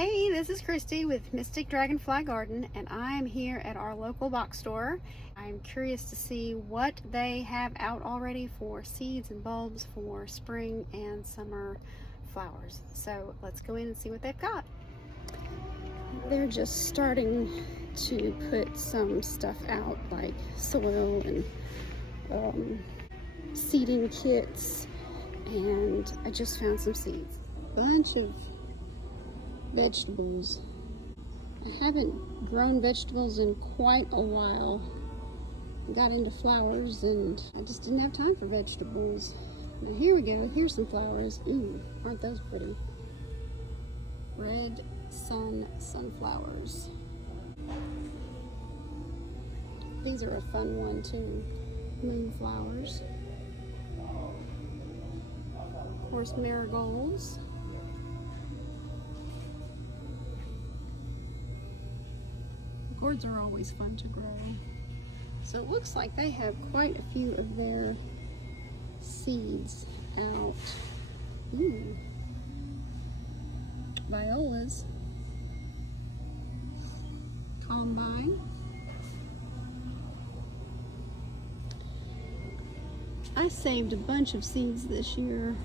Hey, this is Christy with Mystic Dragonfly Garden, and I'm here at our local box store. I'm curious to see what they have out already for seeds and bulbs for spring and summer flowers. So let's go in and see what they've got. They're just starting to put some stuff out like soil and seeding kits, and I just found some seeds. Bunch of vegetables. I haven't grown vegetables in quite a while. I got into flowers and I just didn't have time for vegetables. Now here we go, here's some flowers. Ooh, aren't those pretty? Red sun sunflowers. These are a fun one too. Moonflowers. Of course, marigolds. Gourds are always fun to grow. So it looks like they have quite a few of their seeds out. Ooh. Violas. Columbine. I saved a bunch of seeds this year,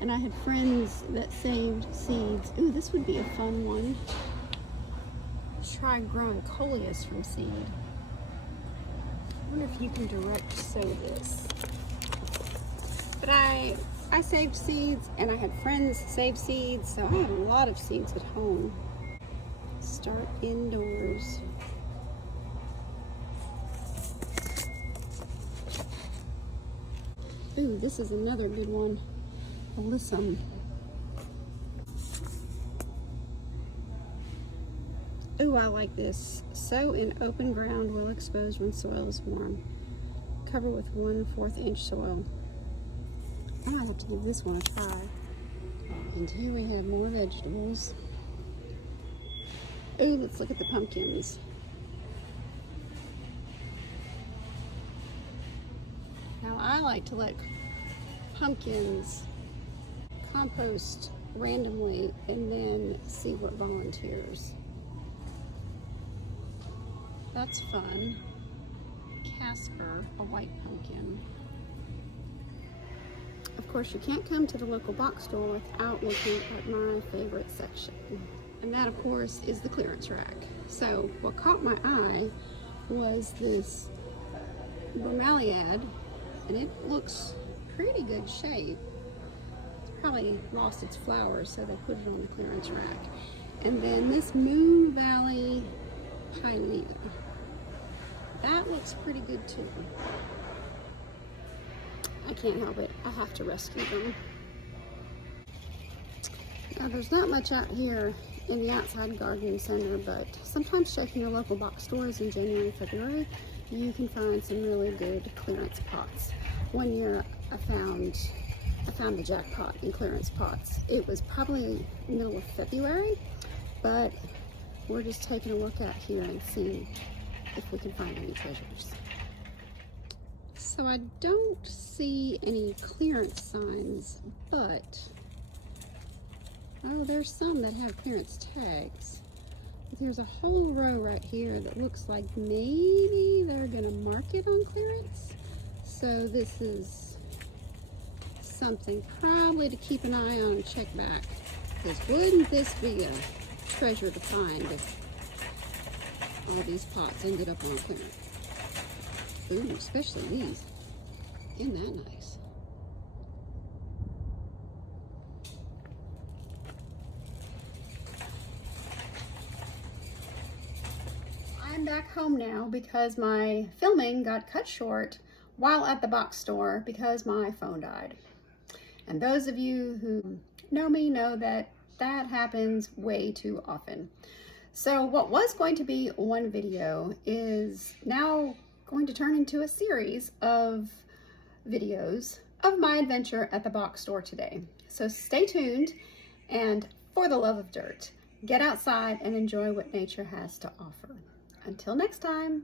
and I had friends that saved seeds. Ooh, this would be a fun one. Try growing coleus from seed. I wonder if you can direct sow this. But I saved seeds, and I had friends save seeds, so I have a lot of seeds at home. Start indoors. Ooh, this is another good one. Alyssum. Ooh, I like this. Sow in open ground, well exposed when soil is warm. Cover with 1/4 inch soil. I might have to give this one a try. And here we have more vegetables. Ooh, let's look at the pumpkins. Now I like to let pumpkins compost randomly and then see what volunteers. That's fun. Casper, a white pumpkin. Of course, you can't come to the local box store without looking at my favorite section. And that, of course, is the clearance rack. So what caught my eye was this bromeliad, and it looks pretty good shape. It's probably lost its flowers, so they put it on the clearance rack. And then this Moon Valley Pilea. That looks pretty good too. I can't help it. I have to rescue them. Now, there's not much out here in the outside garden center, but sometimes checking your local box stores in January, February, you can find some really good clearance pots. One year I found the jackpot in clearance pots. It was probably middle of February, but we're just taking a look at here and seeing if we can find any treasures. So I don't see any clearance signs, but oh, there's some that have clearance tags. There's a whole row right here that looks like maybe they're gonna mark it on clearance. So this is something probably to keep an eye on and check back, because wouldn't this be a treasure to find if all these pots ended up on clearance. Ooh, especially these. Isn't that nice? I'm back home now because my filming got cut short while at the box store because my phone died. And those of you who know me know that that happens way too often. So what was going to be one video is now going to turn into a series of videos of my adventure at the box store today. So stay tuned, and for the love of dirt, get outside and enjoy what nature has to offer. Until next time.